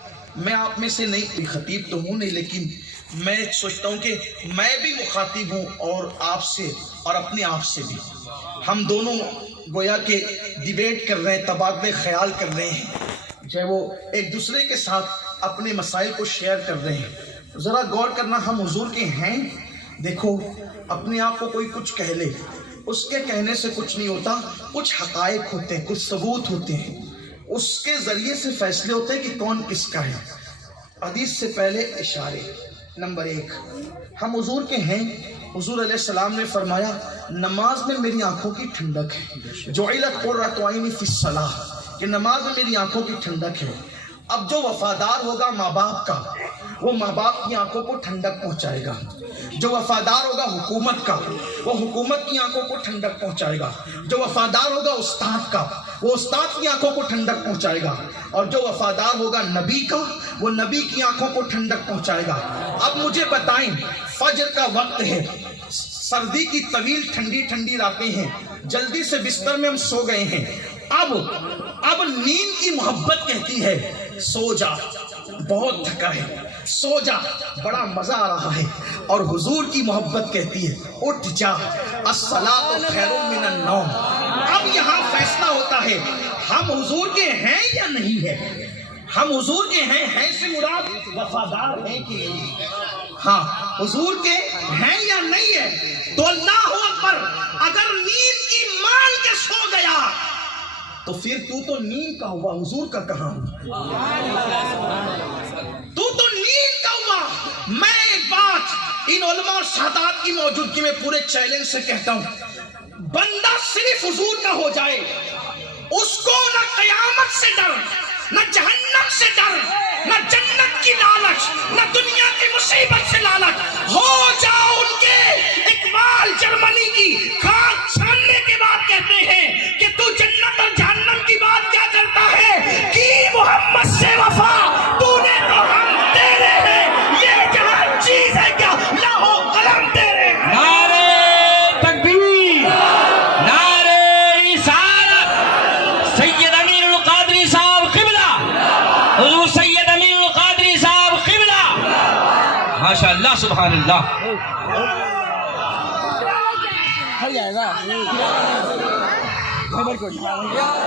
میں آپ میں سے نہیں، خطیب تو ہوں نہیں، لیکن میں سوچتا ہوں کہ میں بھی مخاطب ہوں اور آپ سے اور اپنے آپ سے بھی، ہم دونوں گویا کہ ڈیبیٹ کر رہے ہیں، تبادلہ خیال کر رہے ہیں، چاہے وہ ایک دوسرے کے ساتھ اپنے مسائل کو شیئر کر رہے ہیں۔ ذرا غور کرنا، ہم حضور کے ہیں۔ دیکھو، اپنے آپ کو کوئی کچھ کہہ لے، اس کے کہنے سے کچھ نہیں ہوتا، کچھ حقائق ہوتے ہیں، کچھ ثبوت ہوتے ہیں، اس کے ذریعے سے فیصلے ہوتے ہیں کہ کون کس کا ہے۔ حدیث سے پہلے اشارے۔ نمبر 1، ہم حضور کے ہیں۔ حضور علیہ السلام نے فرمایا، نماز میں میری آنکھوں کی ٹھنڈک ہے، جعلت قرۃ عینی فی الصلاۃ، کہ نماز میں میری آنکھوں کی ٹھنڈک ہے۔ اب جو وفادار ہوگا ماں باپ کا، وہ ماں باپ کی آنکھوں کو ٹھنڈک پہنچائے گا۔ جو وفادار ہوگا حکومت کا، وہ حکومت کی آنکھوں کو ٹھنڈک پہنچائے گا۔ جو وفادار ہوگا استاد کا، وہ استاد کی آنکھوں کو ٹھنڈک پہنچائے گا۔ اور جو وفادار ہوگا نبی کا، وہ نبی کی آنکھوں کو ٹھنڈک پہنچائے گا۔ اب مجھے بتائیں، فجر کا وقت ہے، سردی کی طویل ٹھنڈی ٹھنڈی راتیں ہیں، جلدی سے بستر میں ہم سو گئے ہیں۔ اب نیند کی محبت کہتی ہے سو جا، بہت تھکا ہے، سو جا، بڑا مزہ آ رہا ہے۔ اور حضور کی محبت کہتی ہے اٹھ جا، الصلاۃ خیر من النوم۔ اب یہاں فیصلہ ہوتا ہے، ہم حضور کے ہیں یا نہیں ہیں؟ ہم حضور کے ہیں سے مراد وفادار ہیں کہ نہیں؟ ہاں، حضور کے ہیں یا نہیں ہے؟ تو اللہ اکبر، اگر نیند کی مان کے سو گیا تو پھر تو نیند کا ہوا، حضور کا کہاں ہوا؟ تو نیند کا ہوا۔ میں ایک بات ان علماء اور سادات کی موجودگی میں پورے چیلنج سے کہتا ہوں، بندہ صرف حضور کا ہو جائے، اس کو نہ قیامت سے ڈر، نہ جہنم سے ڈر، نہ جنت کی لالچ، نہ دنیا کی مصیبت سے لالچ، ہو جاؤ ان کے۔ اقبال جرمنی کی خاک چھاننے کے بعد کہتے ہیں کہ تو جنت اور جہنم کی بات کیا کرتا ہے، کی محمد سے وفا تو نے تو ہم تیرے ہیں، یہ جہاں چیز ہے کیا لاہو قلم تیرے۔ نعرہ تکبیر، نعرہ رسالت، سید امین القادری صاحب قبلہ، حضور سید امین القادری صاحب قبلہ، ماشاء اللہ سبحان اللہ۔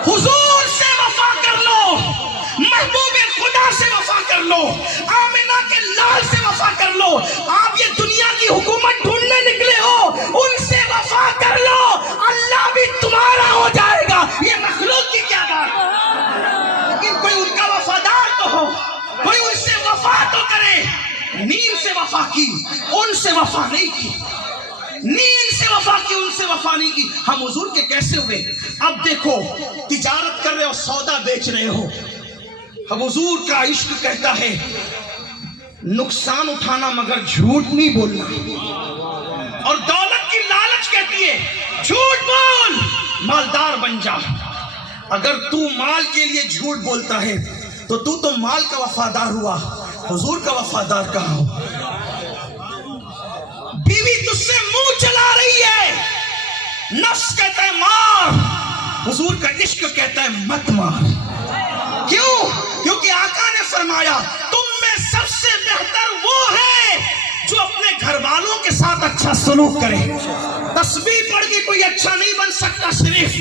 حضور سے وفا کر لو، محبوب خدا سے وفا کر لو، آمنہ کے لال سے وفا کر لو۔ آپ یہ دنیا کی حکومت ڈھونڈنے نکلے ہو، ان سے وفا کر لو، اللہ بھی تمہارا ہو جائے گا۔ یہ مخلوق کی کیا بات، لیکن کوئی ان کا وفادار تو ہو، کوئی ان سے وفا تو کرے۔ نیند سے وفا کی، ان سے وفا نہیں کی، نیند سے وفا کی، ان سے وفا نہیں کی۔ ہم حضور کے کیسے ہوئے؟ اب دیکھو، تجارت کر رہے ہو، سودا بیچ رہے ہو، اب حضور کا عشق کہتا ہے نقصان اٹھانا مگر جھوٹ نہیں بولنا، اور دولت کی لالچ کہتی ہے جھوٹ بول، مالدار بن جا۔ اگر تو مال کے لیے جھوٹ بولتا ہے تو مال کا وفادار ہوا، حضور کا وفادار کہاں ہو؟ بیوی تجھ سے منہ چلا رہی ہے، نفس کہتا ہے مار، حضور کا عشق کہتا ہے مت مار۔ کیوں؟ کیونکہ آقا نے فرمایا تم میں سب سے بہتر وہ ہے جو اپنے گھر والوں کے ساتھ اچھا سلوک کرے۔ تسبیح پڑھ کے کوئی اچھا نہیں بن سکتا صرف،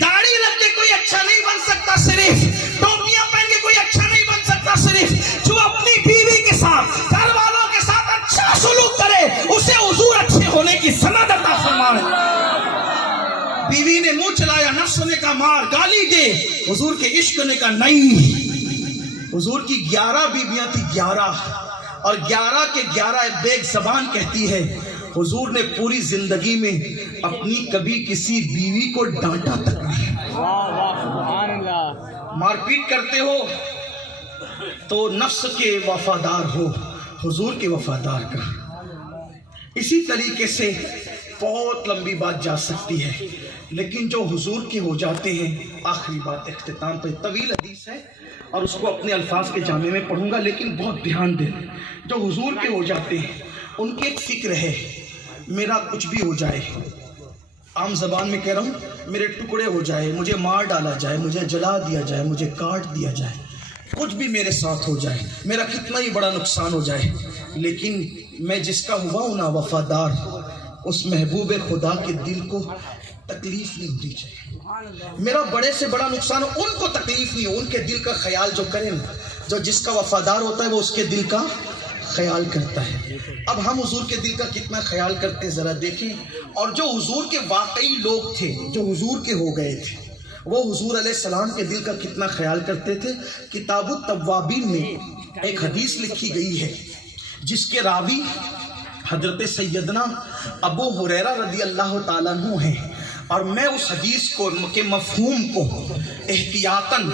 داڑھی رکھ کے کوئی اچھا نہیں بن سکتا صرف، ٹوپیاں پہن کے کوئی اچھا نہیں بن سکتا صرف، جو اپنی بیوی کے ساتھ، گھر والوں کے ساتھ اچھا سلوک کرے، اسے حضور اچھے ہونے کی سند عطا فرمائے۔ بیوی نے منہ چلایا، نفس نے کہا مار، گالی دے، حضور کے عشق نے کہا نہیں۔ حضور کی 11 بیویاں تھی، 11، اور 11 کے 11 بیگ زبان کہتی ہے حضور نے پوری زندگی میں اپنی کبھی کسی بیوی کو ڈانٹا تک نہیں۔ مار پیٹ کرتے ہو تو نفس کے وفادار ہو، حضور کے وفادار کا۔ اسی طریقے سے بہت لمبی بات جا سکتی ہے، لیکن جو حضور کے ہو جاتے ہیں، آخری بات اختتام پہ، طویل حدیث ہے اور اس کو اپنے الفاظ کے جامع میں پڑھوں گا، لیکن بہت دھیان دیں۔ جو حضور کے ہو جاتے ہیں ان کی ایک فکر ہے، میرا کچھ بھی ہو جائے، عام زبان میں کہہ رہا ہوں، میرے ٹکڑے ہو جائے، مجھے مار ڈالا جائے، مجھے جلا دیا جائے، مجھے کاٹ دیا جائے، کچھ بھی میرے ساتھ ہو جائے، میرا کتنا ہی بڑا نقصان ہو جائے، لیکن میں جس کا ہوا ہوں نا وفادار، اس محبوب خدا کے دل کو تکلیف نہیں ہونی چاہیے۔ میرا بڑے سے بڑا نقصان ہو، ان کو تکلیف نہیں ہو، ان کے دل کا خیال جو کریں، جو جس کا وفادار ہوتا ہے وہ اس کے دل کا خیال کرتا ہے۔ اب ہم حضور کے دل کا کتنا خیال کرتے ذرا دیکھیں۔ اور جو حضور کے واقعی لوگ تھے، جو حضور کے ہو گئے تھے، وہ حضور علیہ السلام کے دل کا کتنا خیال کرتے تھے۔ کتاب التوابین میں ایک حدیث لکھی گئی ہے جس کے راوی حضرت سیدنا ابو ہریرہ رضی اللہ تعالیٰ عنہ ہیں، اور میں اس حدیث کو کے مفہوم کو احتیاطاً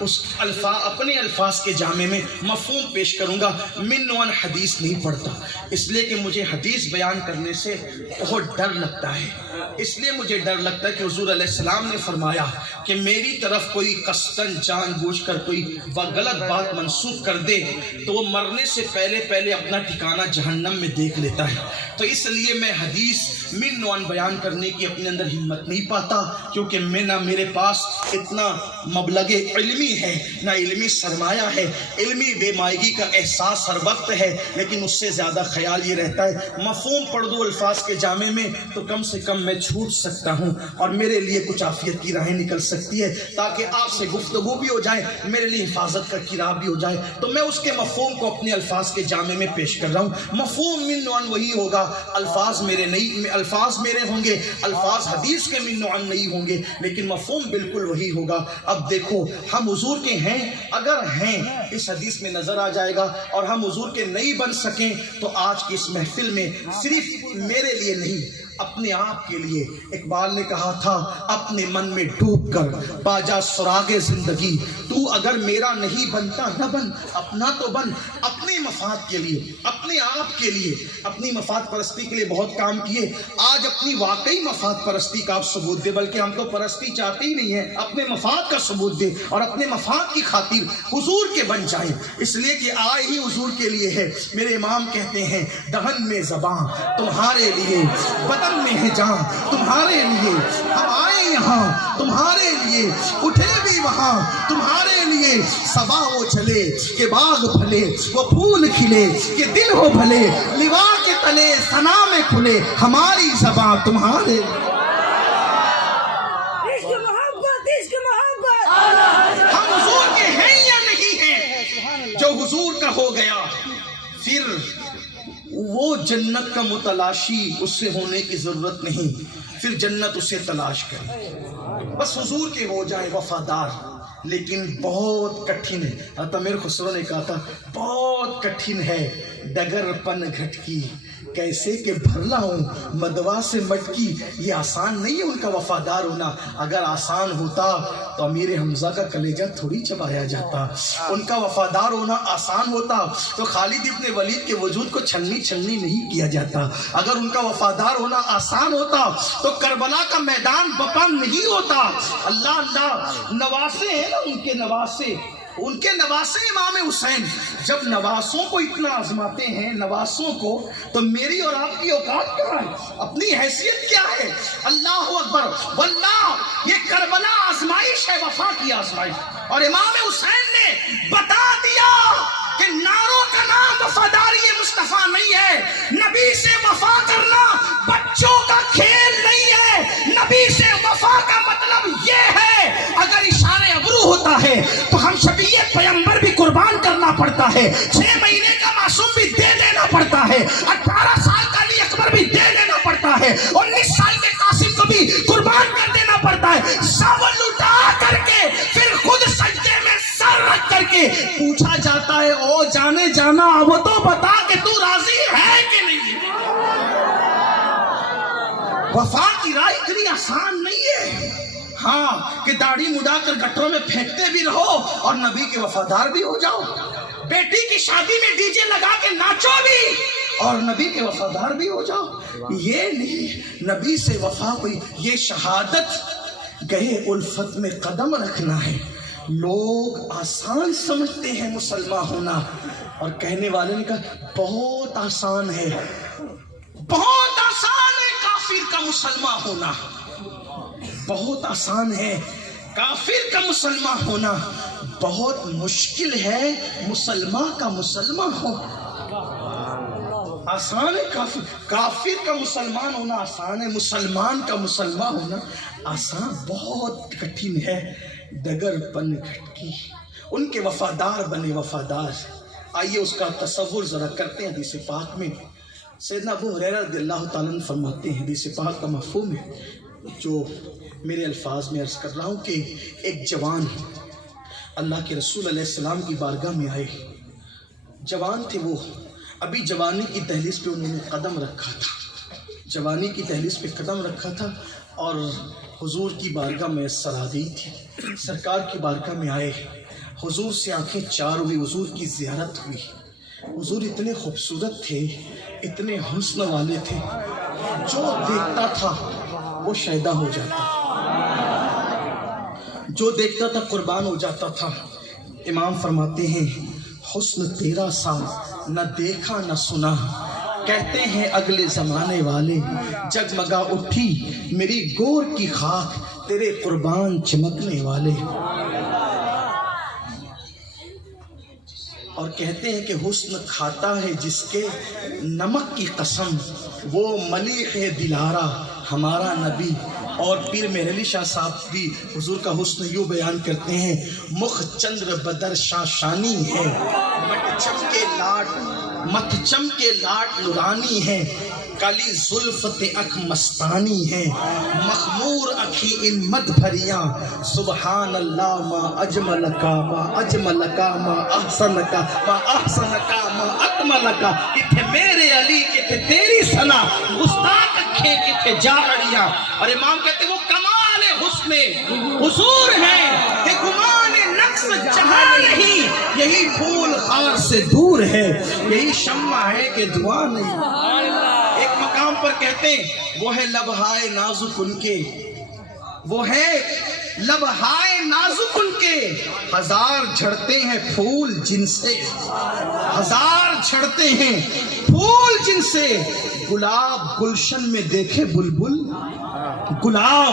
اس اپنے الفاظ کے جامع میں مفہوم پیش کروں گا۔ من وان حدیث نہیں پڑھتا، اس لیے کہ مجھے حدیث بیان کرنے سے بہت ڈر لگتا ہے۔ اس لیے مجھے ڈر لگتا ہے کہ حضور علیہ السلام نے فرمایا کہ میری طرف کوئی قصداً جان بوجھ کر کوئی غلط بات منسوخ کر دے تو وہ مرنے سے پہلے اپنا ٹھکانہ جہنم میں دیکھ لیتا ہے۔ تو اس لیے میں حدیث من وان بیان کرنے کی اپنے اندر ہمت نہیں پاتا، کیونکہ نہ میرے پاس اتنا مبلغ علمی ہے، نہ علمی سرمایہ ہے، علمی بے مائگی کا احساس ہر وقت ہے، لیکن اس سے زیادہ خیال یہ رہتا ہے مفہوم پڑھ دو الفاظ کے جامع میں تو کم سے کم میں چھوٹ سکتا ہوں اور میرے لیے کچھ عافیت کی راہیں نکل سکتی ہے، تاکہ آپ سے گفتگو بھی ہو جائے، میرے لیے حفاظت کا کرا بھی ہو جائے۔ تو میں اس کے مفہوم کو اپنے الفاظ کے جامع میں پیش کر رہا ہوں۔ مفہوم من وان وہی ہوگا، الفاظ میرے نہیں، الفاظ میرے ہوں گے، الفاظ حدیث کے من وان نہیں ہوں گے، لیکن مفہوم بالکل وہی ہوگا۔ اب دیکھو، ہم حضور کے ہیں، اگر ہیں اس حدیث میں نظر آ جائے گا، اور ہم حضور کے نہیں بن سکیں تو آج کی اس محفل میں صرف میرے لیے نہیں، اپنے آپ کے لیے۔ اقبال نے کہا تھا اپنے من میں ڈوب کر پا جا سراغ زندگی، تو اگر میرا نہیں بنتا نہ بن، اپنا تو بن۔ اپنے مفاد کے لیے، اپنے آپ کے لیے، اپنی مفاد پرستی کے لیے بہت کام کیے، آج اپنی واقعی مفاد پرستی کا آپ ثبوت دے، بلکہ ہم تو پرستی چاہتے ہی نہیں ہیں، اپنے مفاد کا ثبوت دے اور اپنے مفاد کی خاطر حضور کے بن جائیں، اس لیے کہ آئے ہی حضور کے لیے ہے۔ میرے امام کہتے ہیں دہن میں زبان تمہارے لیے، بدن میں ہے جان تمہارے لیے، ہم آئے یہاں تمہارے لیے، اٹھے بھی وہاں تمہارے لیے، صبا وہ چلے کہ باغ پھلے، وہ پھول کھلے کہ دل ہو بھلے، لوا کے تلے ثنا میں کھلے ہماری زبان تمہارے۔ ہم حضور کے ہیں یا نہیں ہیں؟ جو حضور کا ہو گیا پھر وہ جنت کا متلاشی، اس سے ہونے کی ضرورت نہیں، پھر جنت اسے تلاش کرے، بس حضور کے ہو جائے وفادار۔ لیکن بہت کٹھن ہے، حضرت امیر خسرو نے کہا تھا بہت کٹھن ہے ڈگر پن گھٹکی، کیسے کہ بھر لاؤں مدوا سے مٹکی۔ یہ آسان نہیں ہے ان کا وفادار ہونا، اگر آسان ہوتا تو امیر حمزہ کا کلیجہ تھوڑی چبایا جاتا، ان کا وفادار ہونا آسان ہوتا تو خالد ابن ولید کے وجود کو چھلنی چھلنی نہیں کیا جاتا، اگر ان کا وفادار ہونا آسان ہوتا تو کربلا کا میدان بپا نہیں ہوتا۔ اللہ اللہ، نواسے ہیں نا ان کے نواسے، ان کے نواسے امام حسین جب نواسوں کو اتنا آزماتے ہیں، نواسوں کو، تو میری اور آپ کی اوقات کیا ہے، اپنی حیثیت کیا ہے؟ اللہ اکبر، واللہ یہ کربلا آزمائش ہے، وفا کی آزمائش۔ اور امام حسین نے بتا دیا کہ ناروں کا نام وفاداری مصطفیٰ نہیں ہے، نبی سے وفا کرنا بچوں کا کھیل نہیں ہے، نبی سے وفا کا مطلب یہ ہے اگر اشارے ابرو ہوتا ہے تو ہم شبیہ پیغمبر بھی قربان کرنا پڑتا ہے، 6 مہینے کا معصوم بھی دے دینا پڑتا ہے، 18 سال کا علی اکبر بھی دے دینا پڑتا ہے، 19 سال کے قاسم کو بھی قربان کر دینا پڑتا ہے، سب لٹا کر کے پھر خود سجدے میں سر رکھ کر کے پوچھا جاتا ہے او جانے جانا وہ تو بتا کہ تو راضی ہے کہ نہیں۔ وفا کی راہ اتنی آسان نہیں ہے، ہاں کہ داڑھی مڈا کر گٹروں میں پھینکتے بھی رہو اور نبی کے وفادار بھی ہو جاؤ، بیٹی کی شادی میں ڈی جے لگا کے ناچو بھی اور نبی کے وفادار بھی ہو جاؤ، یہ نہیں، نبی سے وفا ہوئی یہ شہادت گئے الفت میں قدم رکھنا ہے۔ لوگ آسان سمجھتے ہیں مسلمان ہونا، اور کہنے والے نے کہا بہت آسان ہے، بہت آسان ہے کافر کا مسلمان ہونا، بہت آسان ہے کافر کا مسلمان ہونا، بہت مشکل ہے مسلمان کا مسلمان ہو، آسان ہے کافر کا مسلمان ہونا آسان ہے، مسلمان کا مسلمان ہونا آسان بہت کٹھن ہے۔ ڈگر بن کھٹکی ان کے وفادار بنے وفادار۔ آئیے اس کا تصور ذرا کرتے ہیں۔ حدیث پاک میں سیدنا ابو ہریرہ رضی اللہ تعالیٰ عنہ فرماتے ہیں، حدیث پاک کا مفہوم ہے جو میرے الفاظ میں عرض کر رہا ہوں، کہ ایک جوان اللہ کے رسول علیہ السلام کی بارگاہ میں آئے۔ جوان تھے وہ، ابھی جوانی کی دہلیز پہ انہوں نے قدم رکھا تھا، جوانی کی دہلیز پہ قدم رکھا تھا، اور حضور کی بارگاہ میں سرا دی تھی۔ سرکار کی بارگاہ میں آئے، حضور سے آنکھیں چار ہوئی، حضور کی زیارت ہوئی۔ حضور اتنے خوبصورت تھے، اتنے حسن والے تھے، جو دیکھتا تھا وہ شیدا ہو جاتا، جو دیکھتا تھا قربان ہو جاتا تھا۔ امام فرماتے ہیں حسن تیرا سا نہ دیکھا نہ سنا، کہتے ہیں اگلے زمانے والے، جگمگا اٹھی میری گور کی خاک تیرے قربان چمکنے والے۔ اور کہتے ہیں کہ حسن کھاتا ہے جس کے نمک کی قسم، وہ ملیح دلارا ہمارا نبی۔ اور پیر مہر علی شاہ صاحب بھی حضور کا حسن یوں بیان کرتے ہیں، مخ چندر بدر شاشانی ہے، مت چم کے لاٹ نورانی ہے، کالی زلفت اکھ مستانی ہے، مخمور اکھی ان مد بھریاں، سبحان اللہ ما اجمل کا ما اجمل کا ما احسن کا ما احسن کا ما اکمل کا، کتھے میرے علی کتھے تیری ثنا، گستاخ اکھیں کتھے جاڑیاں۔ اور امام کہتے ہیں وہ کمال حسن حضور ہے کہ گمان نقص جہاں نہیں، یہی پھول خار سے دور ہے، یہی شمع ہے کہ دعا نہیں۔ ایک مقام پر کہتے ہیں وہ ہے لبہائے نازک ان کے، وہ ہے لبہائے نازک ان کے، ہزار جھڑتے ہیں پھول جن سے، ہزار جھڑتے ہیں پھول جن سے، گلاب گلشن میں دیکھے بلبل، گلاب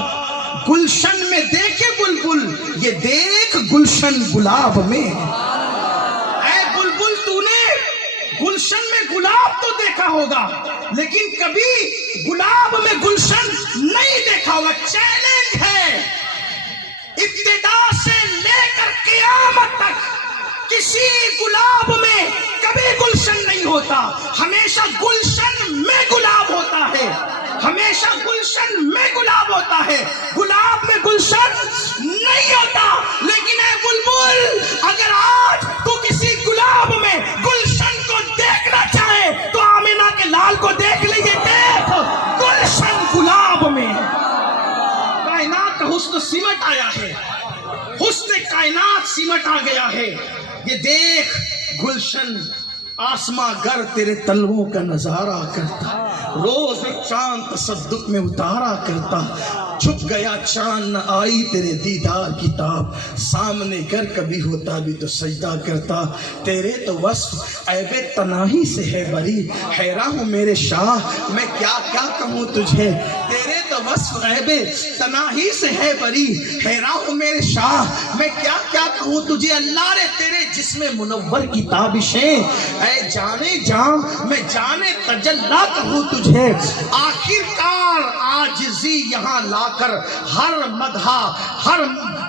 گلشن میں دیکھے بلبل، یہ دیکھ گلشن گلاب میں۔ اے بلبل تو نے گلشن میں گلاب تو دیکھا ہوگا، لیکن کبھی گلاب میں گلشن نہیں دیکھا ہوگا۔ چیلنج ہے، ابتدا سے لے کر قیامت تک کسی گلاب میں کبھی گلشن نہیں ہوتا، ہمیشہ گلشن میں گلاب ہوتا ہے، ہمیشہ گلشن میں گلاب ہوتا ہے، گلاب میں گلشن نہیں ہوتا۔ لیکن اے بلبل، اگر آج تو کسی گلاب میں گلشن کو دیکھنا چاہے تو آمینہ کے لال کو دیکھ لیجئے، دیکھ گلشن گلاب میں۔ کائنات کا حسن سمٹ آیا ہے، حسن کائنات سمٹ آ گیا ہے، یہ دیکھ گلشن آسماں گر تیرے تلووں کا نظارہ کرتا، روز چاند تصدق میں اتارا کرتا، چھپ گیا چاند نہ آئی تیرے دیدار کی تاب، سامنے گر کبھی ہوتا بھی تو سجدہ کرتا، تیرے تو وصف عیب تناہی سے ہے بری، حیران ہوں میرے شاہ میں کیا کیا کہوں تجھے، تیرے تو وصف عیب تناہی سے ہے بری، حیران ہوں میرے شاہ میں کیا کیا کہوں تجھے، اللہ رے تیرے جسم منور کی تابشیں، اے جانے جاں میں جانے تجلا کہوں تجھے، آخر کار عاجزی یہاں لا کر ہر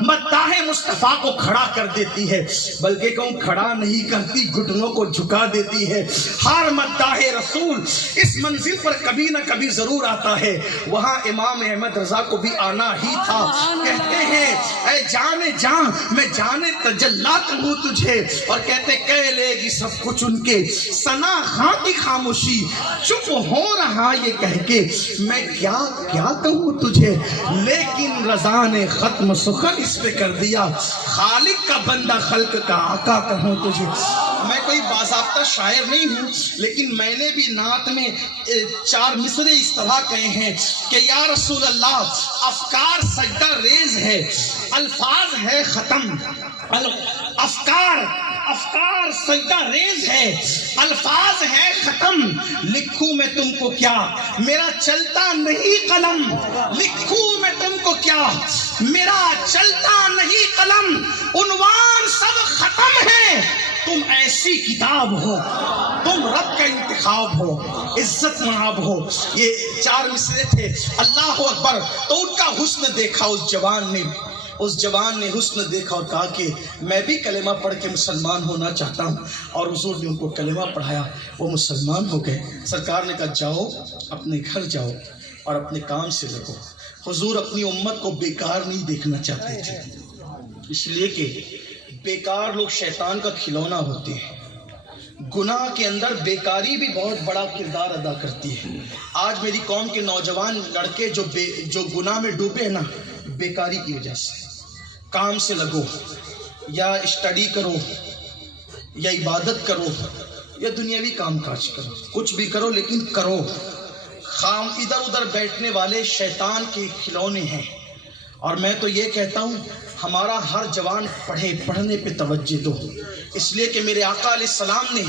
مداح مصطفیٰ کو کھڑا کر دیتی ہے، بلکہ کہوں کھڑا نہیں کرتی، گھٹنوں کو جھکا دیتی ہے۔ ہر مداح رسول اس منزل پر کبھی نہ کبھی ضرور آتا ہے، وہاں امام احمد رضا کو بھی آنا ہی تھا۔ کہتے ہیں اے جانے جاں میں جانے تجلا کہوں تجھے، اور کہتے کہہ لے گی سب کچھ ان کے، ثنا خاں کی خاموشی چپ ہو رہا یہ کہہ کے، میں کیا کیا کہوں تجھے، لیکن رضا نے ختم سخن اس پہ کر دیا، خالق کا بندہ خلق کا آقا کہوں تجھے۔ میں کوئی باضابطہ شاعر نہیں ہوں، لیکن میں نے بھی نعت میں 4 مصرے اس طرح کہے ہیں کہ یا رسول اللہ افکار سجدہ ریز ہے، الفاظ ہے ختم، افکار افکار سجدہ ریز ہے، الفاظ ہے ختم، لکھوں میں تم کو کیا، میرا چلتا نہیں قلم، لکھوں میں تم کو کیا، میرا چلتا نہیں قلم، عنوان سب ختم ہے، تم ایسی کتاب ہو، تم رب کا انتخاب ہو، عزت مآب ہو۔ یہ 4 مصرے تھے، اللہ اکبر۔ تو ان کا حسن دیکھا اس جوان نے حسن دیکھا اور کہا کہ میں بھی کلمہ پڑھ کے مسلمان ہونا چاہتا ہوں، اور حضور نے ان کو کلمہ پڑھایا، وہ مسلمان ہو گئے۔ سرکار نے کہا جاؤ اپنے گھر جاؤ اور اپنے کام سے لگو۔ حضور اپنی امت کو بیکار نہیں دیکھنا چاہتے تھے، اس لیے کہ بیکار لوگ شیطان کا کھلونا ہوتے ہیں۔ گناہ کے اندر بیکاری بھی بہت بڑا کردار ادا کرتی ہے۔ آج میری قوم کے نوجوان لڑکے جو گناہ میں ڈوبے ہیں نا، بیکاری کی وجہ سے۔ کام سے لگو، یا اسٹڈی کرو، یا عبادت کرو، یا دنیاوی کام کاج کرو، کچھ بھی کرو لیکن کرو۔ خام ادھر ادھر بیٹھنے والے شیطان کے کھلونے ہیں۔ اور میں تو یہ کہتا ہوں ہمارا ہر جوان پڑھنے پہ توجہ دو، اس لیے کہ میرے آقا علیہ السلام نے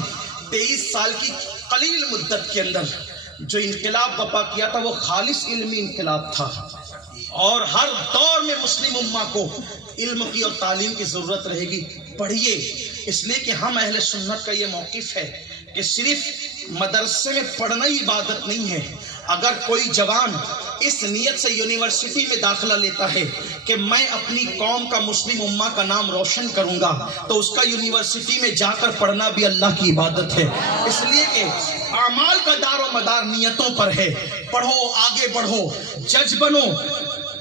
23 سال کی قلیل مدت کے اندر جو انقلاب برپا کیا تھا وہ خالص علمی انقلاب تھا، اور ہر دور میں مسلم امہ کو علم کی اور تعلیم کی ضرورت رہے گی۔ پڑھیے، اس لیے کہ ہم اہل سنت کا یہ موقف ہے کہ صرف مدرسے میں پڑھنا ہی عبادت نہیں ہے۔ اگر کوئی جوان اس نیت سے یونیورسٹی میں داخلہ لیتا ہے کہ میں اپنی قوم کا مسلم امہ کا نام روشن کروں گا، تو اس کا یونیورسٹی میں جا کر پڑھنا بھی اللہ کی عبادت ہے، اس لیے کہ اعمال کا دار و مدار نیتوں پر ہے۔ پڑھو، آگے بڑھو، جج بنو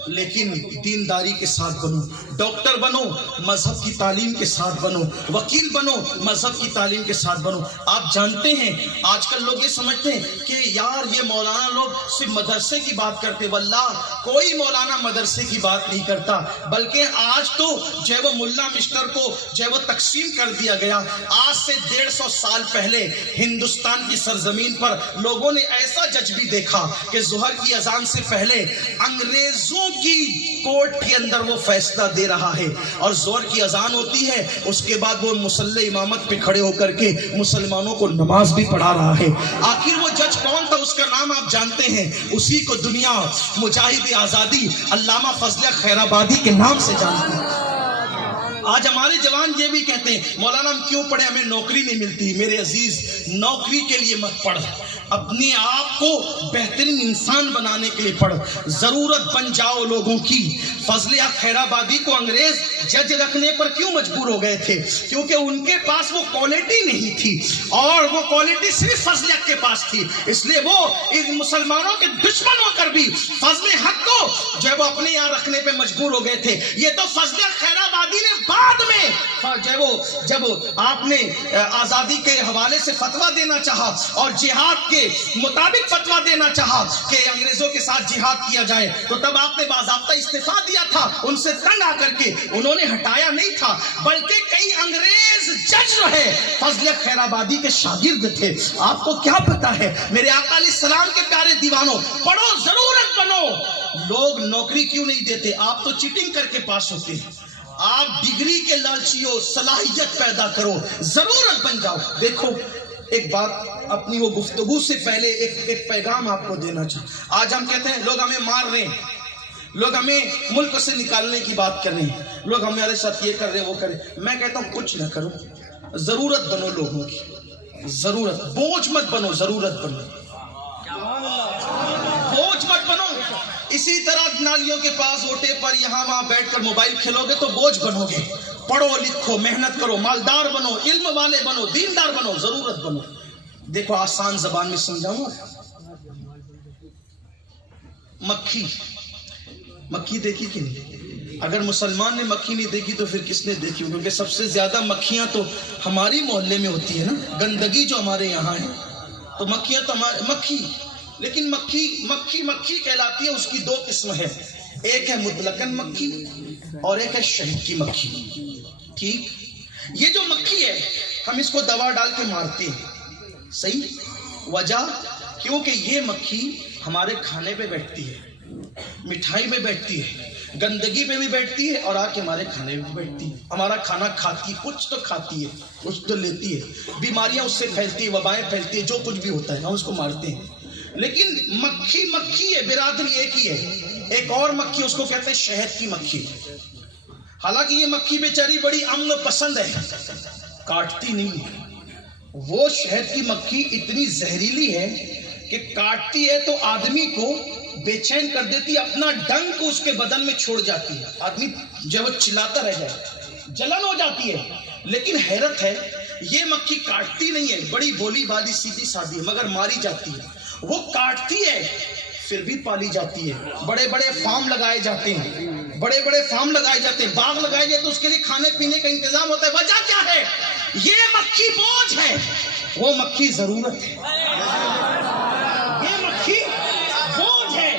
لیکن دینداری کے ساتھ بنو، ڈاکٹر بنو مذہب کی تعلیم کے ساتھ بنو، وکیل بنو مذہب کی تعلیم کے ساتھ بنو۔ آپ جانتے ہیں آج کل لوگ یہ سمجھتے ہیں کہ یار یہ مولانا لوگ صرف مدرسے کی بات کرتے، واللہ کوئی مولانا مدرسے کی بات نہیں کرتا، بلکہ آج تو جو ہے وہ ملا مسٹر کو جو ہے وہ تقسیم کر دیا گیا۔ آج سے 150 سال پہلے ہندوستان کی سرزمین پر لوگوں نے ایسا جج بھی دیکھا کہ ظہر کی اذان سے پہلے انگریزوں کی کورٹ کے اندر وہ فیصلہ دے رہا ہے، اور ظہر کی اذان ہوتی ہے، اس کے بعد وہ مصلی امامت پہ کھڑے ہو کر کے مسلمانوں کو نماز بھی پڑھا رہا ہے۔ آخر وہ جج کون تھا؟ اس کا نام آپ جانتے ہیں، اسی کو دنیا مجاہد آزادی علامہ فضل خیر آبادی کے نام سے جانتے ہیں۔ آج ہمارے جوان یہ بھی کہتے ہیں مولانا ہم کیوں پڑھیں، ہمیں نوکری نہیں ملتی۔ میرے عزیز، نوکری کے لیے مت پڑھ، اپنے آپ کو بہترین انسان بنانے کے لیے پڑھ۔ ضرورت بن جاؤ لوگوں کی۔ فضل خیر آبادی کو انگریز جج رکھنے پر کیوں مجبور ہو گئے تھے؟ کیونکہ ان کے پاس وہ کوالٹی نہیں تھی، اور وہ کوالٹی صرف فضل حق کے پاس تھی، اس لیے وہ ان مسلمانوں کے دشمن ہو کر بھی فضل حق کو جو ہے وہ اپنے یہاں رکھنے پہ مجبور ہو گئے تھے۔ یہ تو فضل خیر آبادی نے بعد میں جب آپ نے آزادی کے حوالے سے فتویٰ دینا چاہا اور جہاد کے مطابق فتویٰ دینا چاہا کہ انگریزوں کے ساتھ جہاد کیا جائے، تو تب آپ نے باضابطہ استعفیٰ دیا تھا۔ ان سے تنگ آ کر کے انہوں نے ہٹایا نہیں تھا، بلکہ کئی انگریز جج جو ہے فضل خیر آبادی کے شاگرد تھے۔ آپ کو کیا پتا ہے میرے آقا علیہ السلام کے پیارے دیوانوں، پڑھو، ضرورت بنو۔ لوگ نوکری کیوں نہیں دیتے؟ آپ تو چیٹنگ کر کے پاس ہوتے ہیں، آپ ڈگری کے لالچی ہو، صلاحیت پیدا کرو، ضرورت بن جاؤ۔ دیکھو ایک بات اپنی وہ گفتگو سے پہلے ایک پیغام آپ کو دینا چاہوں۔ آج ہم کہتے ہیں لوگ ہمیں مار رہے ہیں، لوگ ہمیں ملک سے نکالنے کی بات کر رہے ہیں، لوگ ہمارے ساتھ یہ کر رہے ہیں وہ کر رہے ہیں۔ میں کہتا ہوں کچھ نہ کرو، ضرورت بنو لوگوں کی، ضرورت، بوجھ مت بنو، ضرورت بنو، بوجھ مت بنو۔ اسی طرح نالیوں کے پاس اوٹے پر یہاں وہاں بیٹھ کر موبائل کھیلو گے تو بوجھ بنو گے۔ پڑھو لکھو، محنت کرو، مالدار بنو، علم والے بنو، دیندار بنو، ضرورت بنو۔ دیکھو آسان زبان میں سمجھاؤں، مکھی دیکھی کہ نہیں؟ اگر مسلمان نے مکھی نہیں دیکھی تو پھر کس نے دیکھی؟ کیونکہ سب سے زیادہ مکھیاں تو ہماری محلے میں ہوتی ہے نا، گندگی جو ہمارے یہاں ہے، تو مکھیاں تو مکھی، لیکن مکھی کہلاتی ہے، اس کی 2 قسم ہے، ایک ہے مطلقاً مکھی اور ایک ہے شہد کی مکھی۔ ٹھیک، یہ جو مکھی ہے ہم اس کو دوا ڈال کے مارتے ہیں، صحیح؟ وجہ کیونکہ یہ مکھی ہمارے کھانے پہ بیٹھتی ہے، مٹھائی میں بیٹھتی ہے، گندگی پہ بھی بیٹھتی ہے اور آ کے ہمارے کھانے میں بھی بیٹھتی ہے. ہمارا کھانا کھاتی ہے, کچھ تو کھاتی ہے, کچھ تو لیتی ہے. بیماریاں اس سے پھیلتی ہیں, وبائیں پھیلتی ہیں, جو کچھ بھی ہوتا ہے ہم اس کو مارتے ہیں. لیکن مکھی مکھی ہے, برادری ایک ہی ہے. ایک اور مکھی, اس کو کہتے ہیں شہد کی مکھی. حالانکہ یہ مکھی بیچاری بڑی امن و پسند ہے, کاٹتی نہیں. وہ شہد کی مکھی اتنی زہریلی ہے کہ کاٹتی ہے تو آدمی کو بے چین کر دیتی ہے, اپنا ڈنک اس کے بدن میں چھوڑ جاتی ہے. آدمی جب وہ چلاتا رہ جائے, جلن ہو جاتی ہے. لیکن حیرت ہے, یہ مکھی کاٹتی نہیں ہے, بڑی بولی بالی سیدھی سادھی ہے, مگر ماری جاتی ہے. وہ کاٹتی ہے پھر بھی پالی جاتی ہے. بڑے بڑے فارم لگائے جاتے ہیں, بڑے بڑے فارم لگائے جاتے ہیں, باغ لگائے جاتے ہیں, اس کے لیے کھانے پینے کا انتظام ہوتا ہے. وجہ کیا ہے؟ یہ مکھی بوجھ ہے, وہ مکھی ضرورت ہے. یہ مکھی بوجھ ہے,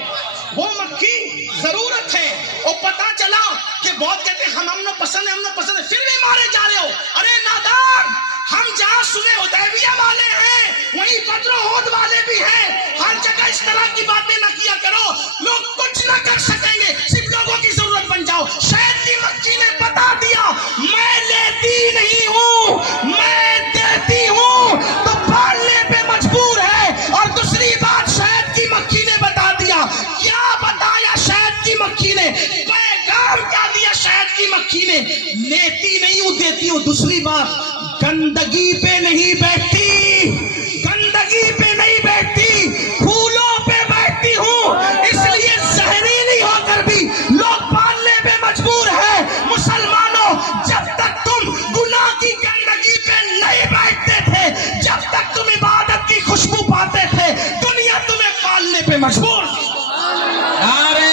وہ مکھی ضرورت ہے. اور پتا چلا کہ بہت کہتے ہیں ہم امن و پسند ہے, امن و پسند ہے, پھر بھی مارے جا رہے ہو. ارے نادان, ہم جہاں صلح حدیبیہ والے ہیں وہیں بدر و احد والے بھی ہیں. ہر جگہ اس طرح کی باتیں نہ کیا کرو, لوگ کچھ نہ کر سکیں گے, صرف لوگوں کی ضرورت بن جاؤ. شہد کی مکھی نے بتا دیا, میں لیتی نہیں ہوں, میں دیتی ہوں تو پالنے پہ مجبور ہے. اور دوسری بات شہد کی مکھی نے بتا دیا, کیا بتایا شہد کی مکھی نے, پیغام کیا دیا شہد کی مکھی نے, لیتی نہیں ہوں دیتی ہوں. دوسری بات, گندگی پہ نہیں بیٹھتی, گندگی پہ نہیں بیٹھتی, پھولوں پہ بیٹھتی ہوں. اس لیے زہریلی ہو کر بھی لوگ پالنے پہ مجبور ہے. مسلمانوں, جب تک تم گناہ کی گندگی پہ نہیں بیٹھتے تھے, جب تک تم عبادت کی خوشبو پاتے تھے, دنیا تمہیں پالنے پہ مجبور تھی. نعرہ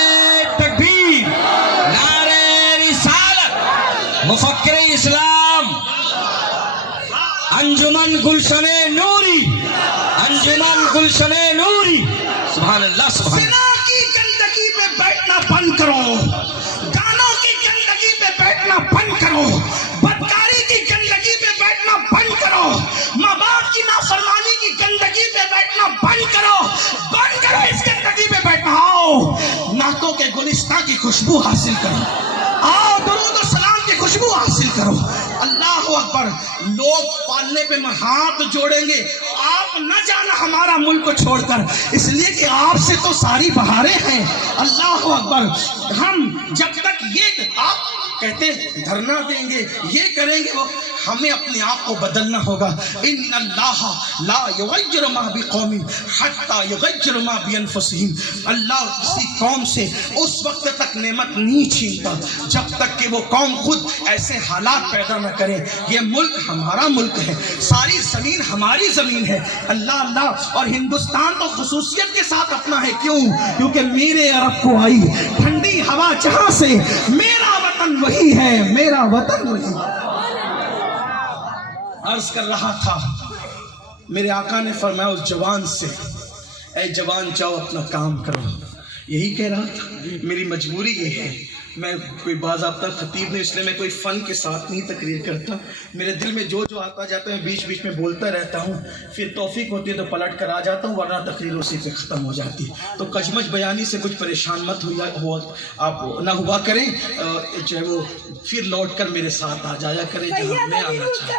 تکبیر, نعرہ رسالت, مفکر اسلام, انجمن گلشن نوری, انجمن گلشن نوری. سبحان اللہ, سبحان اللہ. زنا کی گندگی پہ بیٹھنا بند کرو, گانوں کی گندگی پہ بیٹھنا بند کرو, بدکاری کی گندگی پہ بیٹھنا بند کرو, ماں باپ کی نافرمانی کی گندگی پہ بیٹھنا بند کرو, بند کرو اس گندگی پہ بیٹھنا. آؤ نعتوں کے گلستان کی خوشبو حاصل کرو, آؤ درود و سلام کی خوشبو حاصل کرو. اللہ اکبر. لوگ پالنے پہ ہاتھ جوڑیں گے, آپ نہ جانا ہمارا ملک کو چھوڑ کر, اس لیے کہ آپ سے تو ساری بہاریں ہیں. اللہ اکبر. ہم جب تک یہ آپ کہتے دھرنا دیں گے, یہ کریں گے, وہ ہمیں اپنے آپ کو بدلنا ہوگا. ان اللہ لا یغیر ما بقوم حتی یغیر ما بانفسہم. اللہ کسی قوم سے اس وقت تک نعمت نہیں چھینتا جب تک کہ وہ قوم خود ایسے حالات پیدا نہ کرے. یہ ملک ہمارا ملک ہے, ساری زمین ہماری زمین ہے. اللہ اللہ. اور ہندوستان تو خصوصیت کے ساتھ اپنا ہے. کیوں؟ کیونکہ میرے عرب کو آئی ٹھنڈی ہوا جہاں سے, میرا وطن وہی ہے, میرا وطن وہی. عرض کر رہا تھا, میرے آقا نے فرمایا اس جوان سے, اے جوان جاؤ اپنا کام کرو. یہی کہہ رہا تھا. میری مجبوری یہ ہے, میں کوئی باضابطہ خطیب نہیں, اس لیے میں کوئی فن کے ساتھ نہیں تقریر کرتا. میرے دل میں جو آتا جاتا ہے بیچ بیچ میں بولتا رہتا ہوں, پھر توفیق ہوتی ہے تو پلٹ کر آ جاتا ہوں, ورنہ تقریر اسی پہ ختم ہو جاتی ہے. تو کجمج بیانی سے کچھ پریشان مت آپ نہ ہوا کریں, جو ہے وہ پھر لوٹ کر میرے ساتھ آ جایا کریں جہاں میں آنا چاہتا.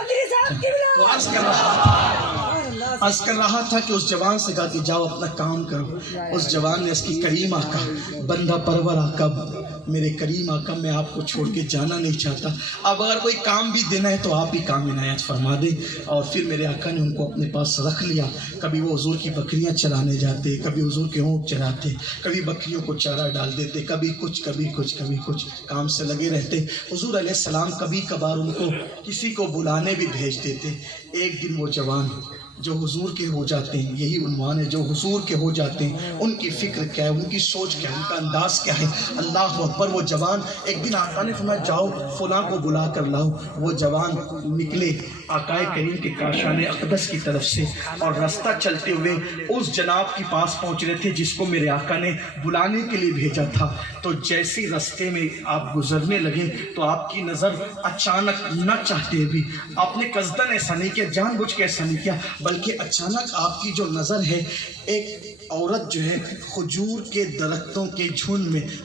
تو عرض کر رہا تھا کہ اس جوان سے کہا کہ جاؤ اپنا کام کرو. اس جوان نے اس کی کریم آقا, بندہ پرور آقا, میرے کریم آقا, میں آپ کو چھوڑ کے جانا نہیں چاہتا. اب اگر کوئی کام بھی دینا ہے تو آپ ہی کام عنایت فرما دیں. اور پھر میرے آقا نے ان کو اپنے پاس رکھ لیا. کبھی وہ حضور کی بکریاں چرانے جاتے, کبھی حضور کے اونٹ چراتے, کبھی بکریوں کو چارہ ڈال دیتے, کبھی کچھ کبھی کچھ کبھی کچھ کام سے لگے رہتے. حضور علیہ السلام کبھی کبھار ان کو کسی کو بلانے بھی بھیج دیتے. ایک دن وہ جوان جو حضور کے ہو جاتے ہیں, یہی عنوان ہے, جو حضور کے ہو جاتے ہیں, ان کی فکر کیا ہے, ان کی سوچ کیا ہے, ان کا انداز کیا ہے. اللہ اکبر. وہ جوان ایک دن آقا نے فرمایا جاؤ فلاں کو بلا کر لاؤ. وہ جوان نکلے آقا کریم کے کاشان اقدس کی طرف سے, اور راستہ چلتے ہوئے اس جناب کے پاس پہنچ رہے تھے جس کو میرے آقا نے بلانے کے لیے بھیجا تھا. تو جیسے راستے میں آپ گزرنے لگے تو آپ کی نظر اچانک, نہ چاہتے بھی, آپ نے قصدن ایسا نہیں کیا, جان بوجھ کے ایسا نہیں کیا, بلکہ اچانک آپ کی جو نظر ہے ایک عورت جو ہے کھجور کے درختوں کے جھنڈ میں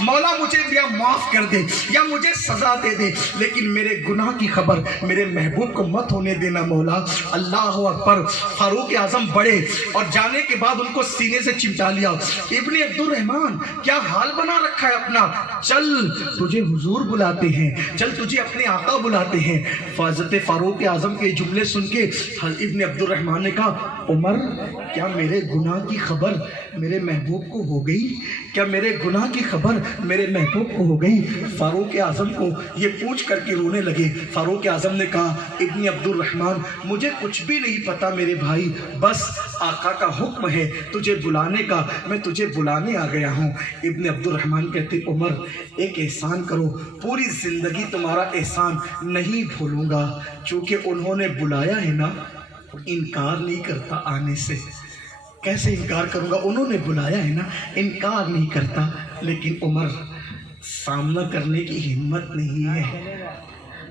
مولا مجھے یا معاف کر دے یا مجھے سزا دے دے، لیکن میرے گناہ کی خبر میرے محبوب کو مت ہونے دینا مولا۔ اللہ اکبر۔ فاروق اعظم بڑھے اور جانے کے بعد ان کو سینے سے چمٹا لیا۔ ابن عبد الرحمن کیا حال بنا رکھا ہے اپنا، چل تجھے حضور بلاتے ہیں، چل تجھے اپنے آقا بلاتے ہیں۔ حضرت فاروق اعظم کے جملے سن کے ابن عبد الرحمن نے کہا عمر کیا میرے گناہ کی خبر میرے محبوب کو ہو گئی؟ کیا میرے گناہ کی خبر میرے محبوب کو ہو گئی؟ فاروق اعظم کو یہ پوچھ کر کے رونے لگے۔ فاروق اعظم نے کہا ابن عبد الرحمن مجھے کچھ بھی نہیں پتا میرے بھائی، بس آقا کا حکم ہے تجھے بلانے کا، میں تجھے بلانے آ گیا ہوں۔ ابن عبد الرحمن کہتے عمر ایک احسان کرو، پوری زندگی تمہارا احسان نہیں بھولوں گا، چونکہ انہوں نے بلایا ہے نا انکار نہیں کرتا آنے سے۔ کیسے انکار کروں گا؟ انہوں نے بلایا ہے نا، انکار نہیں کرتا۔ لیکن عمر سامنا کرنے کی ہمت نہیں ہے،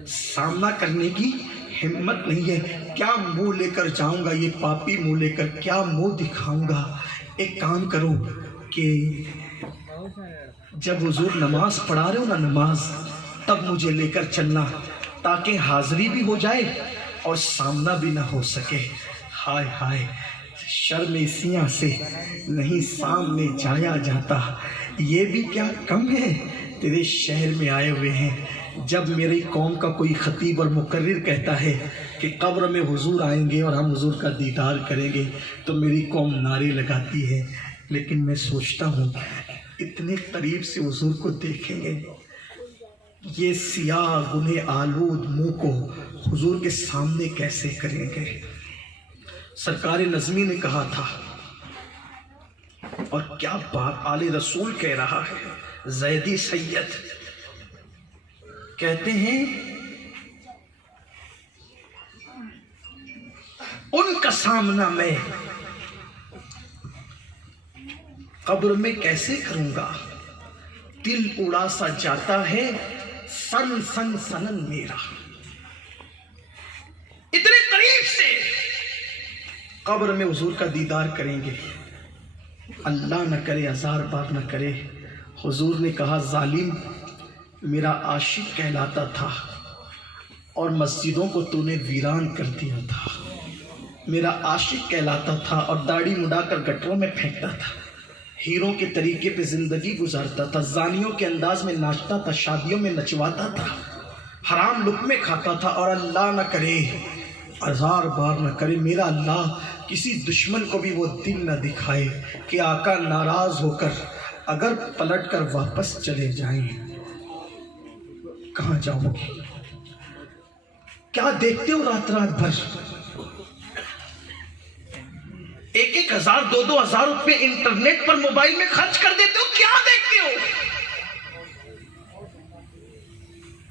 سامنا کرنے کی ہمت نہیں ہے۔ کیا منہ لے کر جاؤں گا، یہ پاپی منہ لے کر کیا منہ دکھاؤں گا؟ ایک کام کرو کہ جب حضور نماز پڑھا رہے ہو نا نماز، تب مجھے لے کر چلنا تاکہ حاضری بھی ہو جائے اور سامنا بھی نہ ہو سکے۔ ہائے ہائے شرمیسیاں سے نہیں سامنے جایا جاتا، یہ بھی کیا کم ہے تیرے شہر میں آئے ہوئے ہیں۔ جب میری قوم کا کوئی خطیب اور مقرر کہتا ہے کہ قبر میں حضور آئیں گے اور ہم حضور کا دیدار کریں گے تو میری قوم نعرے لگاتی ہے، لیکن میں سوچتا ہوں اتنے قریب سے حضور کو دیکھیں گے، یہ سیاہ گنہ آلود منہ کو حضور کے سامنے کیسے کریں گے؟ سرکار نظمی نے کہا تھا، اور کیا بات آل رسول کہہ رہا ہے، زیدی سید کہتے ہیں ان کا سامنا میں قبر میں کیسے کروں گا؟ دل اڑا سا جاتا ہے سن سن سنن میرا۔ اتنے قریب سے قبر میں حضور کا دیدار کریں گے، اللہ نہ کرے ہزار بار نہ کرے۔ حضور نے کہا ظالم میرا عاشق کہلاتا تھا اور مسجدوں کو تو نے ویران کر دیا تھا، میرا عاشق کہلاتا تھا اور داڑھی مڈا کر گٹروں میں پھینکتا تھا، ہیروں کے طریقے پہ زندگی گزارتا تھا، زانیوں کے انداز میں ناچتا تھا، شادیوں میں نچواتا تھا، حرام لقمے کھاتا تھا، اور اللہ نہ کرے ہزار بار نہ کرے میرا اللہ کسی دشمن کو بھی وہ دن نہ دکھائے کہ آقا ناراض ہو کر اگر پلٹ کر واپس چلے جائیں۔ کہاں جاؤں گی؟ کیا دیکھتے ہو رات رات بھر؟ 1,000 2,000 روپے انٹرنیٹ پر موبائل میں خرچ کر دیتے ہو، کیا دیکھتے ہو؟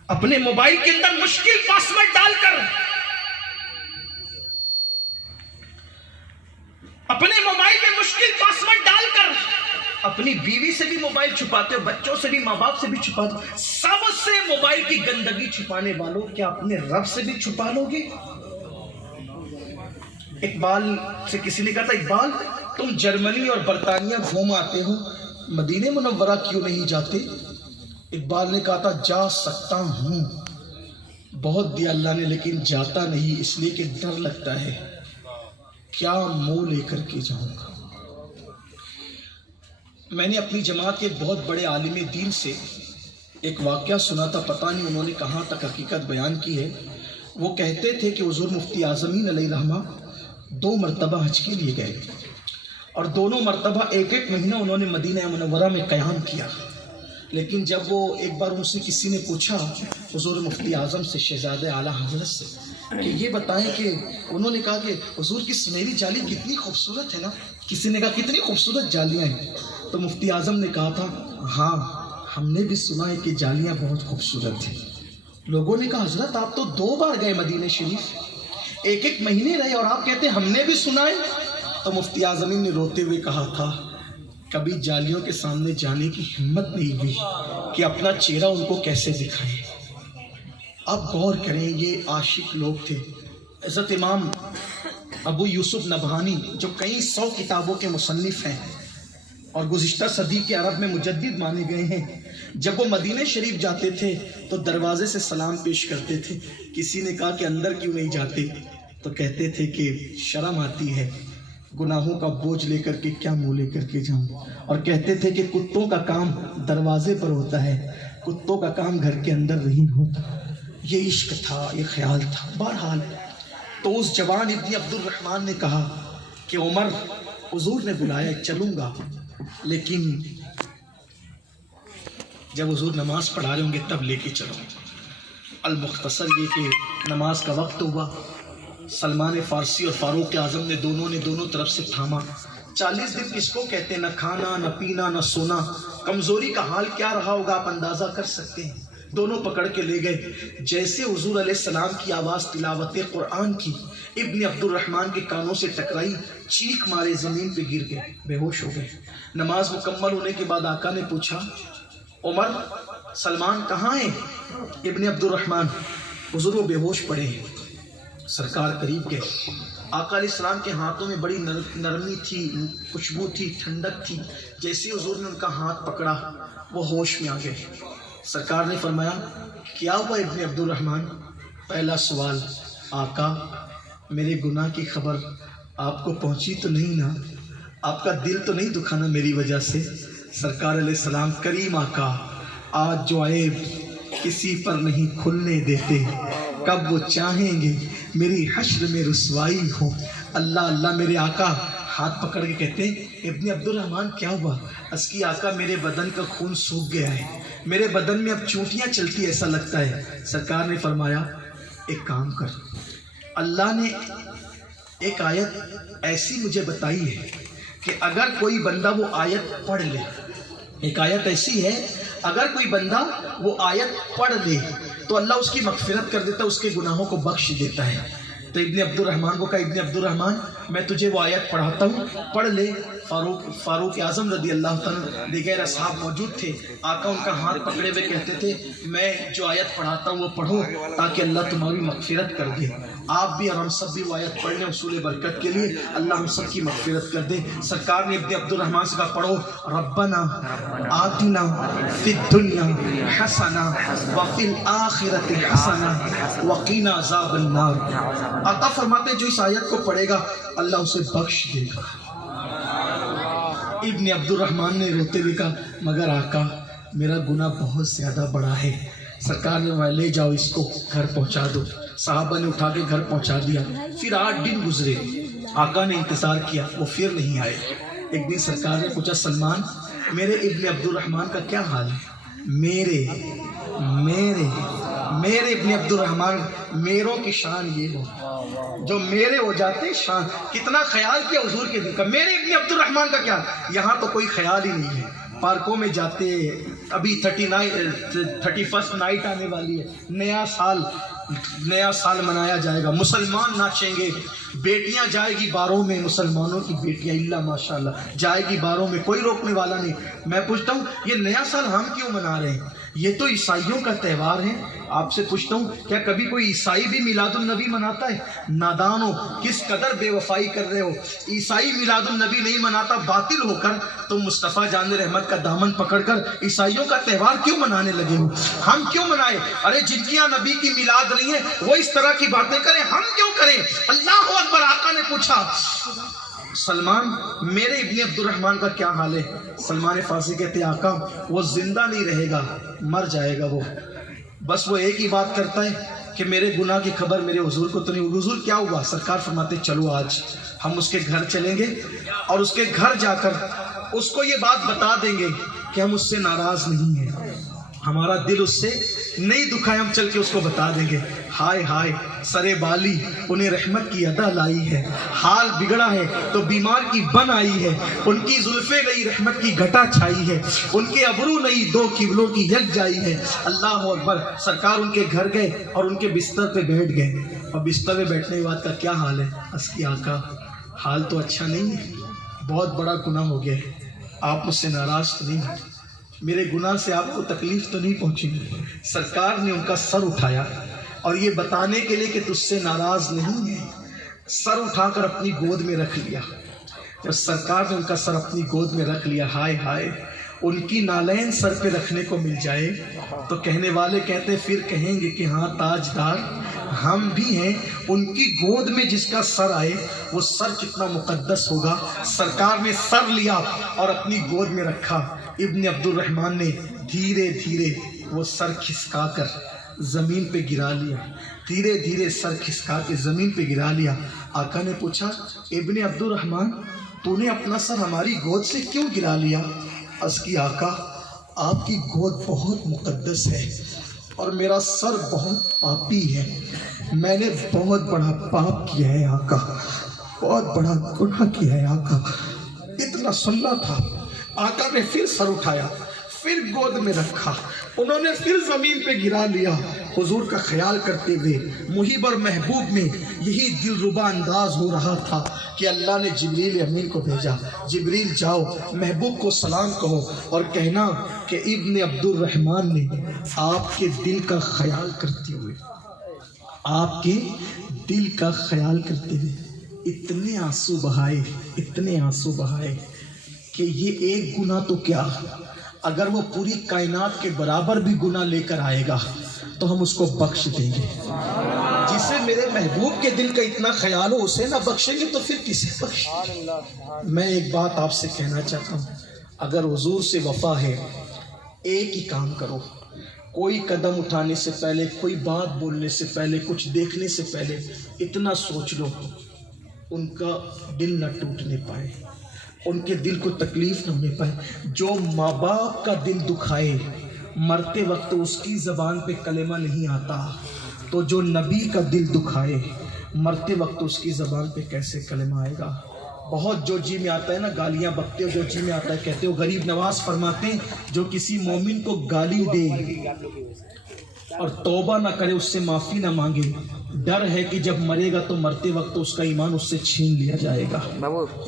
اپنے موبائل کے اندر مشکل پاسورڈ ڈال کر، اپنے موبائل میں مشکل پاسورڈ ڈال کر اپنی بیوی سے بھی موبائل چھپاتے ہو، بچوں سے بھی، ماں باپ سے بھی چھپاتے ہو، سب سے موبائل کی گندگی چھپانے والوں کیا اپنے رب سے بھی چھپا لو گے؟ اقبال سے کسی نے کہا تھا اقبال تم جرمنی اور برطانیہ گھوم آتے ہو، مدینہ منورہ کیوں نہیں جاتے؟ اقبال نے کہا تھا جا سکتا ہوں، بہت دیا اللہ نے لیکن جاتا نہیں، اس لیے کہ ڈر لگتا ہے کیا منہ لے کر کے جاؤں گا۔ میں نے اپنی جماعت کے ایک بہت بڑے عالم دین سے ایک واقعہ سنا تھا، پتہ نہیں انہوں نے کہاں تک حقیقت بیان کی ہے۔ وہ کہتے تھے کہ حضور مفتی اعظمین علیہ رحمہ 2 مرتبہ حج کے لیے گئے اور دونوں مرتبہ 1 مہینہ انہوں نے مدینہ منورہ میں قیام کیا، لیکن جب وہ ایک بار ان سے کسی نے پوچھا حضور مفتی اعظم سے، شہزادہ اعلیٰ حضرت سے، کہ یہ بتائیں کہ انہوں نے کہا کہ حضور کی سنہری جالی کتنی خوبصورت ہے نا، کسی نے کہا کتنی خوبصورت جالیاں ہیں، تو مفتی اعظم نے کہا تھا ہاں ہم نے بھی سنا ہے کہ جالیاں بہت خوبصورت ہیں۔ لوگوں نے کہا حضرت آپ تو 2 بار گئے مدینہ شریف، 1 مہینے رہے اور آپ کہتے ہیں ہم نے بھی سنا ہے؟ تو مفتی اعظم نے روتے ہوئے کہا تھا کبھی جالیوں کے سامنے جانے کی ہمت نہیں ہوئی کہ اپنا چہرہ ان کو کیسے دکھائیں۔ آپ غور کریں یہ عاشق لوگ تھے۔ حضرت امام ابو یوسف نبہانی جو کئی 100 کتابوں کے مصنف ہیں اور گزشتہ صدی کے عرب میں مجدد مانے گئے ہیں۔ جب وہ مدینہ شریف جاتے تھے تو دروازے سے سلام پیش کرتے تھے۔ کسی نے کہا کہ اندر کیوں نہیں جاتے؟ تو کہتے تھے کہ شرم آتی ہے، گناہوں کا بوجھ لے کر کے کیا منہ لے کر کے جاؤں۔ اور کہتے تھے کہ کتوں کا کام دروازے پر ہوتا ہے، کتوں کا کام گھر کے اندر نہیں ہوتا۔ یہ عشق تھا، یہ خیال تھا۔ بہرحال تو اس جوان ابن عبد الرحمن نے کہا کہ عمر، حضور نے بلایا، چلوں گا، لیکن جب حضور نماز پڑھا رہے ہوں گے تب لے کے چلو۔ المختصر یہ کہ نماز کا وقت ہوا، سلمان فارسی اور فاروق اعظم نے دونوں طرف سے تھاما۔ 40 دن کس کو کہتے ہیں؟ نہ کھانا، نہ پینا، نہ سونا۔ کمزوری کا حال کیا رہا ہوگا آپ اندازہ کر سکتے ہیں۔ دونوں پکڑ کے لے گئے۔ جیسے حضور علیہ السلام کی آواز تلاوت قرآن کی ابن عبد الرحمن کے کانوں سے ٹکرائی، چیخ مارے زمین پہ گر گئے، بے ہوش ہو گئے۔ نماز مکمل ہونے کے بعد آقا نے پوچھا، عمر، سلمان کہاں ہیں؟ ابن عبد الرحمن، حضور وہ بے ہوش پڑے ہیں۔ سرکار قریب گئے۔ آقا علیہ السلام کے ہاتھوں میں بڑی نرمی تھی، خوشبو تھی، ٹھنڈک تھی۔ جیسے حضور نے ان کا ہاتھ پکڑا وہ ہوش میں آ گئے۔ سرکار نے فرمایا، کیا ہوا ابن عبد الرحمن؟ پہلا سوال، آقا میرے گناہ کی خبر آپ کو پہنچی تو نہیں نا؟ آپ کا دل تو نہیں دکھانا میری وجہ سے؟ سرکار علیہ السلام، کریم آقا، آج جو عیب کسی پر نہیں کھلنے دیتے، کب وہ چاہیں گے میری حشر میں رسوائی ہو۔ اللہ اللہ، میرے آقا ہاتھ پکڑ کے کہتے ہیں، ابن عبد الرحمن کیا ہوا؟ اس کی آقا میرے بدن کا خون سوکھ گیا ہے، میرے بدن میں اب چونٹیاں چلتی ایسا لگتا ہے۔ سرکار نے فرمایا، ایک کام کر، اللہ نے ایک آیت ایسی مجھے بتائی ہے کہ اگر کوئی بندہ وہ آیت پڑھ لے، ایک آیت ایسی ہے اگر کوئی بندہ وہ آیت پڑھ لے تو اللہ اس کی مغفرت کر دیتا ہے، اس کے گناہوں کو بخش دیتا ہے۔ تو ابن عبد الرحمن کو کہا، ابن عبد الرحمن میں تجھے وہ آیت پڑھاتا ہوں، پڑھ لے۔ فاروق اعظم رضی اللہ تعالیٰ دیگر اصحاب موجود تھے۔ آقا ان کا ہاتھ پکڑے ہوئے کہتے تھے، میں جو آیت پڑھاتا ہوں وہ پڑھو تاکہ اللہ تمہاری مغفرت کر دے۔ آپ بھی اور ہم سب بھی وہ آیت پڑھ لیں اصول برکت کے لیے، اللہ ہم سب کی مغفرت کر دے۔ سرکار نے ابن عبد الرحمن سے کہا، پڑھو، ربنا آتنا فی الدنیا حسنہ وفی الآخرۃ حسنہ وقنا عذاب النار۔ آقا فرماتے جو اس آیت کو پڑھے گا اللہ اسے بخش دے گا۔ ابن عبد الرحمن نے روتے ہوئے کہا، مگر آقا میرا گناہ بہت زیادہ بڑا ہے۔ سرکار نے لے جاؤ اس کو گھر پہنچا دو۔ صحابہ نے اٹھا کے گھر پہنچا دیا۔ پھر 8 دن گزرے، آقا نے انتظار کیا، وہ پھر نہیں آئے۔ ایک دن سرکار نے پوچھا، سلمان میرے ابن عبد الرحمن کا کیا حال ہے؟ میرے ابن عبد الرحمن، میروں کی شان یہ ہو، جو میرے ہو جاتے شان۔ کتنا خیال کیا حضور کے دل کا، میرے ابن عبد الرحمن کا کیا؟ یہاں تو کوئی خیال ہی نہیں ہے۔ پارکوں میں جاتے، ابھی 31 نائٹ آنے والی ہے، نیا سال منایا جائے گا، مسلمان ناچیں گے، بیٹیاں جائے گی باروں میں، مسلمانوں کی بیٹیاں اللہ ماشاءاللہ جائے گی باروں میں، کوئی روکنے والا نہیں۔ میں پوچھتا ہوں یہ نیا سال ہم کیوں منا رہے ہیں؟ یہ تو عیسائیوں کا تہوار ہے۔ آپ سے پوچھتا ہوں کیا کبھی کوئی عیسائی بھی میلاد النبی مناتا ہے؟ نادانو، کس قدر بے وفائی کر رہے ہو۔ عیسائی میلاد النبی نہیں مناتا، باطل ہو کر تم مصطفیٰ جان رحمت کا دامن پکڑ کر عیسائیوں کا تہوار کیوں منانے لگے ہو؟ ہم کیوں منائے؟ ارے جن کی یہاں نبی کی میلاد نہیں ہے وہ اس طرح کی باتیں کریں، ہم کیوں کریں؟ اللہ اکبر۔ آقا نے پوچھا، سلمان میرے ابن عبد الرحمن کا کیا حال ہے؟ سلمان فارسی کہتے ہیں، آقا وہ زندہ نہیں رہے گا، مر جائے گا وہ، بس وہ ایک ہی بات کرتا ہے کہ میرے گناہ کی خبر میرے حضور کو تو نہیں۔ حضور کیا ہوا؟ سرکار فرماتے چلو آج ہم اس کے گھر چلیں گے اور اس کے گھر جا کر اس کو یہ بات بتا دیں گے کہ ہم اس سے ناراض نہیں ہیں، ہمارا دل اس سے نہیں دکھا ہے، ہم چل کے اس کو بتا دیں گے۔ ہائے ہائے، سرے بالی انہیں رحمت کی ادا لائی ہے، حال بگڑا ہے تو بیمار کی بن آئی ہے، ان کی زلفیں گئی رحمت کی گھٹا چھائی ہے، ان کے ابرو نہیں دو قبلوں کی یک جائی ہے۔ اللہ اکبر۔ سرکار ان کے گھر گئے اور ان کے بستر پہ بیٹھ گئے، اور بستر پہ بیٹھنے کے بعد کا کیا حال ہے؟ اس کی آقا حال تو اچھا نہیں ہے، بہت بڑا گناہ ہو گیا ہے، آپ مجھ سے ناراض تو نہیں ہیں، میرے گناہ سے آپ کو تکلیف تو نہیں پہنچی؟ سرکار نے ان کا سر اٹھایا اور یہ بتانے کے لیے کہ تجھ سے ناراض نہیں ہے، سر اٹھا کر اپنی گود میں رکھ لیا۔ جب سرکار نے ان کا سر اپنی گود میں رکھ لیا، ہائے ہائے ان کی نالین سر پہ رکھنے کو مل جائے تو کہنے والے کہتے پھر کہیں گے کہ ہاں تاجدار ہم بھی ہیں۔ ان کی گود میں جس کا سر آئے وہ سر کتنا مقدس ہوگا۔ سرکار نے سر لیا اور اپنی گود میں رکھا۔ ابن عبد الرحمن نے دھیرے دھیرے وہ سر کھسکا کر زمین پہ گرا لیا، دھیرے دھیرے سر کھسکا کے زمین پہ گرا لیا۔ آقا نے پوچھا ابن عبد الرحمن تو نے اپنا سر ہماری گود سے کیوں گرا لیا؟ عرض کی آقا آپ کی گود بہت مقدس ہے اور میرا سر بہت پاپی ہے، میں نے بہت بڑا پاپ کیا ہے آقا، بہت بڑا گناہ کیا ہے آقا۔ اتنا سننا تھا۔ آقا نے پھر سر اٹھایا، پھر گود میں رکھا، انہوں نے پھر زمین پہ گرا لیا، حضور کا خیال کرتے ہوئے محب اور محبوب میں یہی دلربا انداز ہو رہا تھا کہ اللہ نے جبریل امین کو بھیجا، جبریل جاؤ محبوب کو سلام کہو اور کہنا کہ ابن عبد الرحمن نے آپ کے دل کا خیال کرتے ہوئے، آپ کے دل کا خیال کرتے ہوئے اتنے آنسو بہائے، اتنے آنسو بہائے کہ یہ ایک گناہ تو کیا، اگر وہ پوری کائنات کے برابر بھی گناہ لے کر آئے گا تو ہم اس کو بخش دیں گے۔ جسے میرے محبوب کے دل کا اتنا خیال ہو اسے نہ بخشیں گے تو پھر کسے بخشیں؟ میں ایک بات آپ سے کہنا چاہتا ہوں، اگر حضور سے وفا ہے ایک ہی کام کرو، کوئی قدم اٹھانے سے پہلے، کوئی بات بولنے سے پہلے، کچھ دیکھنے سے پہلے اتنا سوچ لو ان کا دل نہ ٹوٹنے پائے، ان کے دل کو تکلیف نہ ہونے پائے۔ جو ماں باپ کا دل دکھائے مرتے وقت اس کی زبان پہ کلمہ نہیں آتا، تو جو نبی کا دل دکھائے مرتے وقت اس کی زبان پہ کیسے کلمہ آئے گا؟ بہت جو جی میں آتا ہے نا گالیاں بکتے ہو، جو جی میں آتا ہے کہتے ہو۔ غریب نواز فرماتے ہیں جو کسی مومن کو گالی دے اور توبہ نہ کرے، اس سے معافی نہ مانگے، ڈر ہے کہ جب مرے گا تو مرتے وقت اس کا ایمان اس سے چھین لیا جائے گا۔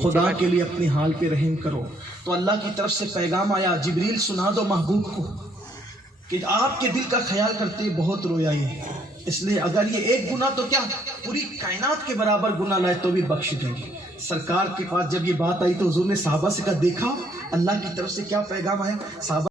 خدا کے لیے اپنے حال پہ رحم کرو۔ تو اللہ کی طرف سے پیغام آیا، جبریل سنا دو محبوب کو کہ آپ کے دل کا خیال کرتے بہت رویا یہ، اس لیے اگر یہ ایک گناہ تو کیا پوری کائنات کے برابر گناہ لائے تو بھی بخش دیں گے۔ سرکار کے پاس جب یہ بات آئی تو حضور نے صحابہ سے کہا دیکھا اللہ کی طرف سے کیا پیغام آیا؟ صحابہ